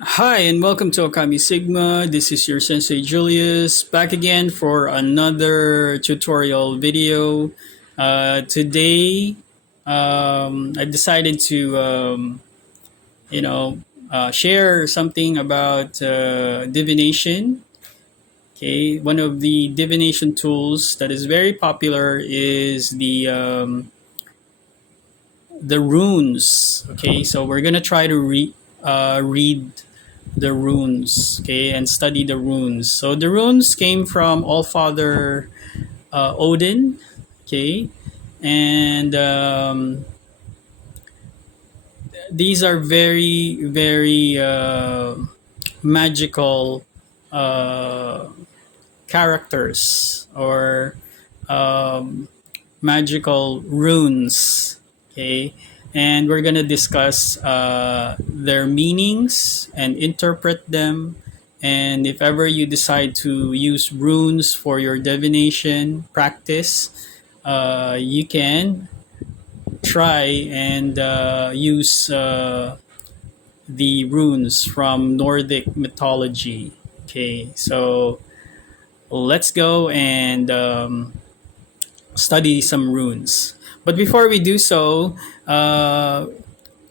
Hi, and welcome to ôKAMI Sigma. This is your Sensei Julius, back again for another tutorial video. Today, I decided to, share something about divination. Okay, one of the divination tools that is very popular is the runes. Okay, so we're gonna try to read the runes, okay, and study the runes. So the runes came from All Father Odin, okay, and these are very magical uh, characters or um, magical runes, okay, and we're gonna discuss their meanings and interpret them. And if ever you decide to use runes for your divination practice, you can try and use the runes from Nordic mythology. Okay, so let's go and study some runes. But before we do so,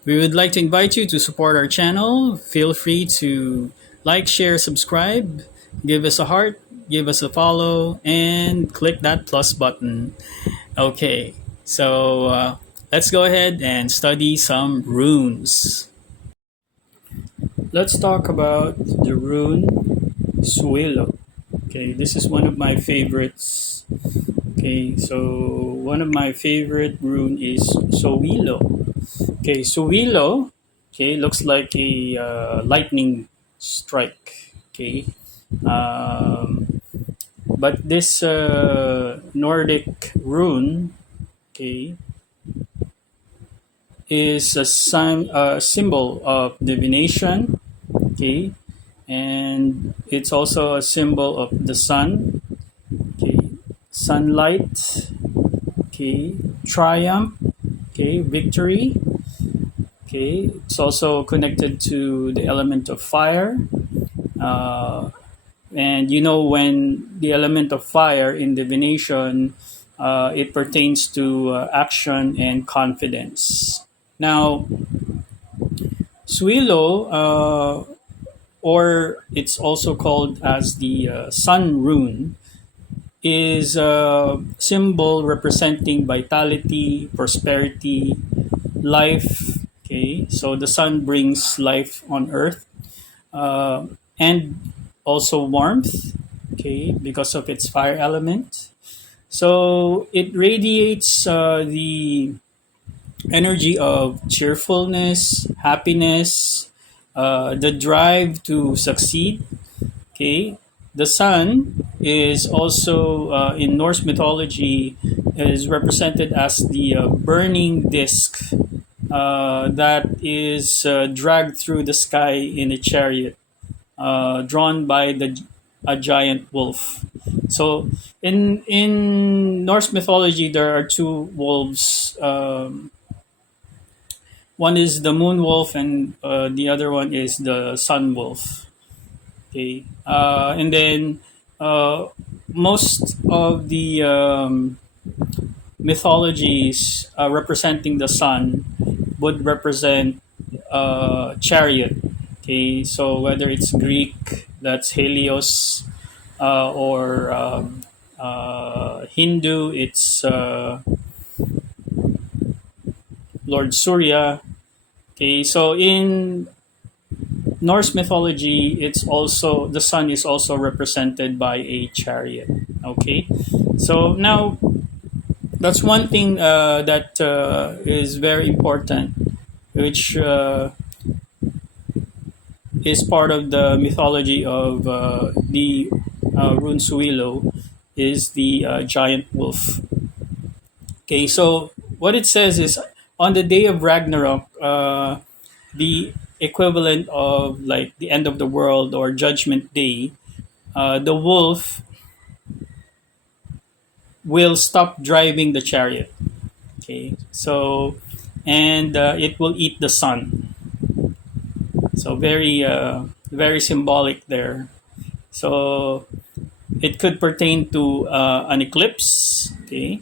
we would like to invite you to support our channel. Feel free to like, share, subscribe, give us a heart, give us a follow, and click that plus button. Okay, so let's go ahead and study some runes. Let's talk about the rune Sowilo. Okay, this is one of my favorites. Okay, so one of my favorite rune is Sowilo. Okay, Sowilo. Okay, looks like a lightning strike. Okay, but this Nordic rune, okay, is a symbol of divination. Okay, and it's also a symbol of the sun. Okay, sunlight. Okay, triumph. Okay, victory. Okay, it's also connected to the element of fire. Uh, and you know, when the element of fire in divination, it pertains to action and confidence. Now, Sowilo, or it's also called as the sun rune, is a symbol representing vitality, prosperity, life. Okay, so the sun brings life on earth, uh, and also warmth. Okay, because of its fire element. So it radiates the energy of cheerfulness, happiness, the drive to succeed. Okay, the sun is also in Norse mythology is represented as the burning disk that is dragged through the sky in a chariot, drawn by a giant wolf. So in Norse mythology, there are two wolves. One is the moon wolf, and the other one is the sun wolf. Okay, and then uh, most of the mythologies representing the sun would represent chariot. Okay, so whether it's Greek, that's Helios, or Hindu, it's Lord Surya. Okay, so in Norse mythology, it's also the sun is also represented by a chariot. Okay, so now that's one thing that is very important, which is part of the mythology of the rune Sowilo, is the giant wolf. Okay, so what it says is on the day of Ragnarok, the equivalent of like the end of the world or Judgment Day, the wolf will stop driving the chariot. Okay, so and it will eat the sun. So very symbolic there. So it could pertain to an eclipse. Okay,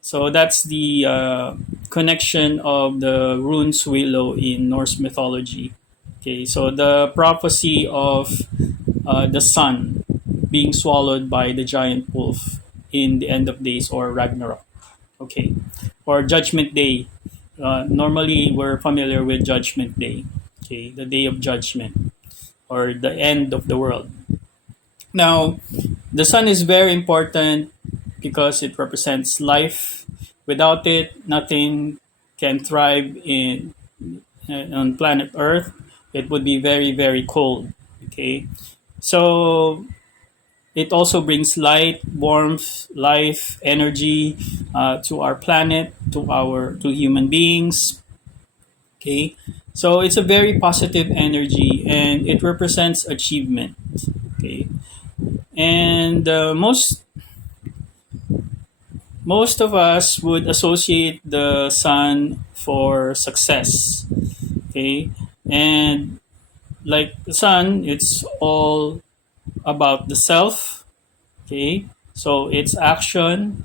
so that's the connection of the rune Sowilo in Norse mythology. Okay, so the prophecy of the sun being swallowed by the giant wolf in the end of days or Ragnarok. Okay, or Judgment Day. Normally, we're familiar with Judgment Day. Okay, the day of judgment or the end of the world. Now, the sun is very important because it represents life. Without it, nothing can thrive in on planet Earth. It would be very cold. Okay, so it also brings light, warmth, life, energy to our planet, to human beings. Okay, so it's a very positive energy, and it represents achievement. Okay, and most of us would associate the sun for success. Okay, and like the sun, it's all about the self. Okay, so it's action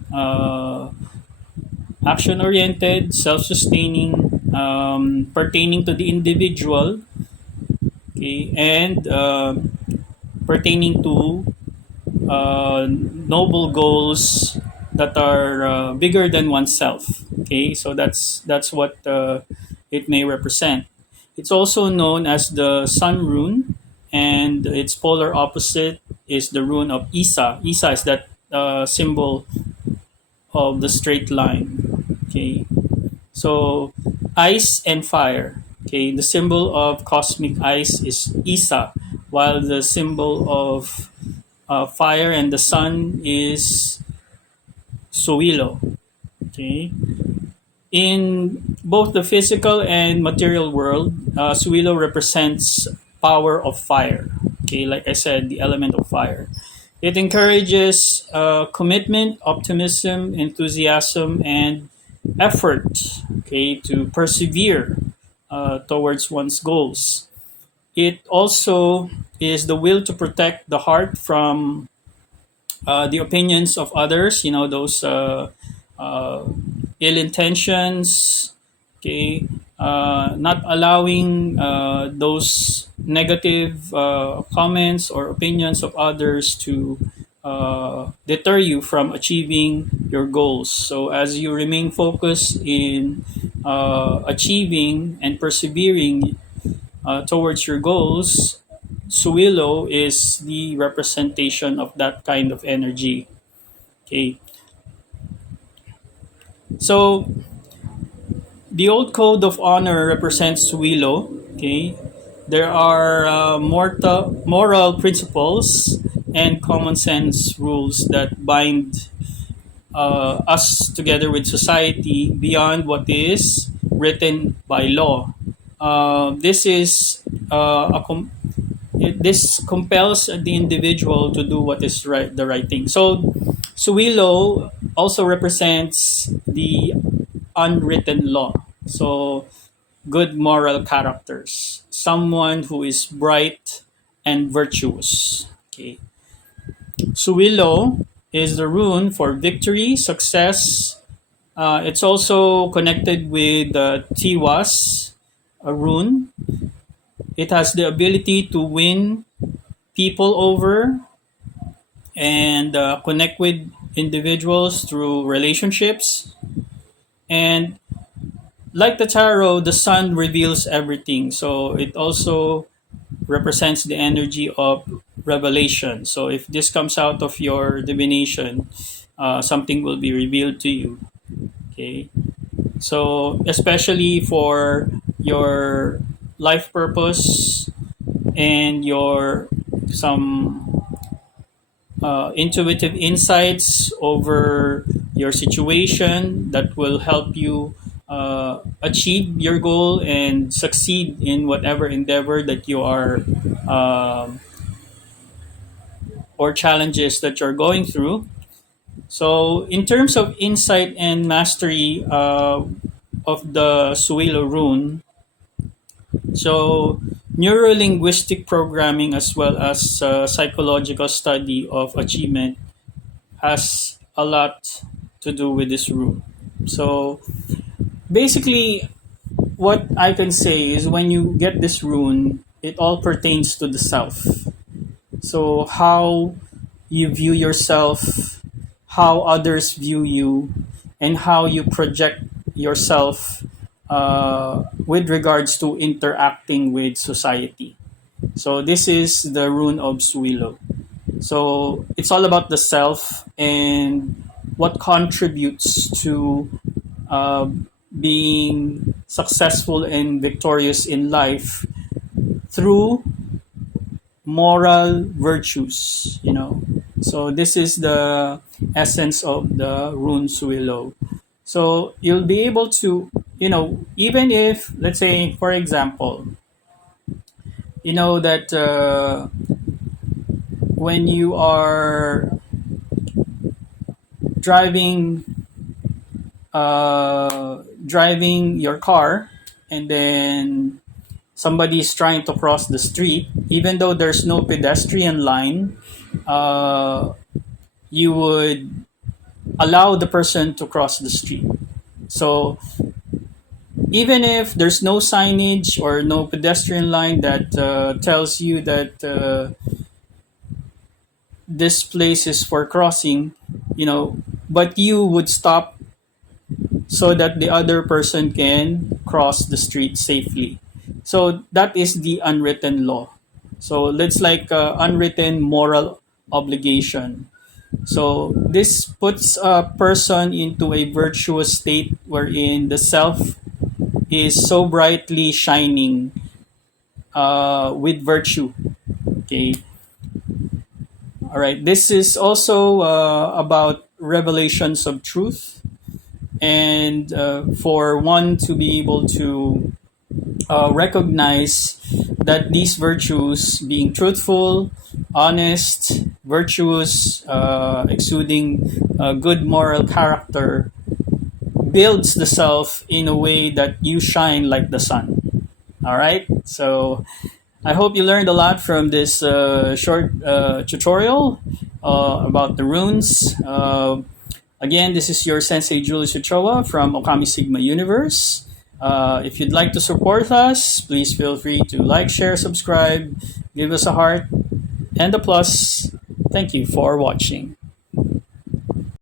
oriented, self sustaining, pertaining to the individual. Okay, and pertaining to noble goals that are bigger than oneself. Okay, so that's what it may represent. It's also known as the sun rune, and its polar opposite is the rune of Isa. Isa is that symbol of the straight line. Okay, so ice and fire. Okay, the symbol of cosmic ice is Isa, while the symbol of fire and the sun is Sowilo. Okay. In both the physical and material world, Sowilo represents power of fire. Okay, like I said, the element of fire. It encourages commitment, optimism, enthusiasm, and effort. Okay, to persevere towards one's goals. It also is the will to protect the heart from the opinions of others, those uh, ill intentions, okay, not allowing those negative comments or opinions of others to deter you from achieving your goals. So, as you remain focused in achieving and persevering towards your goals, Sowilo is the representation of that kind of energy. Okay, so the old code of honor represents Sowilo. Okay, there are moral principles and common sense rules that bind us together with society beyond what is written by law. This is this compels the individual to do what is right, the right thing. So, Sowilo also represents the unwritten law. So, good moral characters, someone who is bright and virtuous. Okay. Sowilo is the rune for victory, success. It's also connected with Tiwas, a rune. It has the ability to win people over and connect with individuals through relationships. And like the tarot, the sun reveals everything. So it also represents the energy of revelation. So if this comes out of your divination, something will be revealed to you. Okay. So especially for your life purpose and your some intuitive insights over your situation that will help you achieve your goal and succeed in whatever endeavor that you are or challenges that you're going through. So, in terms of insight and mastery of the Sowilo rune, So, neurolinguistic programming as well as psychological study of achievement has a lot to do with this rule. So, basically, what I can say is when you get this rune, it all pertains to the self. So, how you view yourself, how others view you, and how you project yourself with regards to interacting with society. So, this is the rune of Sowilo. So, it's all about the self and what contributes to uh, being successful and victorious in life through moral virtues, So this is the essence of the rune Sowilo. So you'll be able to, even if, let's say, for example, that when you are driving driving your car, and then somebody is trying to cross the street, even though there's no pedestrian line, uh, you would allow the person to cross the street. So even if there's no signage or no pedestrian line that tells you that this place is for crossing, but you would stop so that the other person can cross the street safely. So that is the unwritten law. So it's like unwritten moral obligation. So this puts a person into a virtuous state wherein the self is so brightly shining with virtue. Okay. All right. This is also about revelations of truth, and for one to be able to recognize that these virtues, being truthful, honest, virtuous, exuding good moral character, builds the self in a way that you shine like the sun. All right. So I hope you learned a lot from this short tutorial about the runes. Again, this is your Sensei Julius Uchoa from ôKAMI Sigma Universe. If you'd like to support us, please feel free to like, share, subscribe, give us a heart and a plus. Thank you for watching.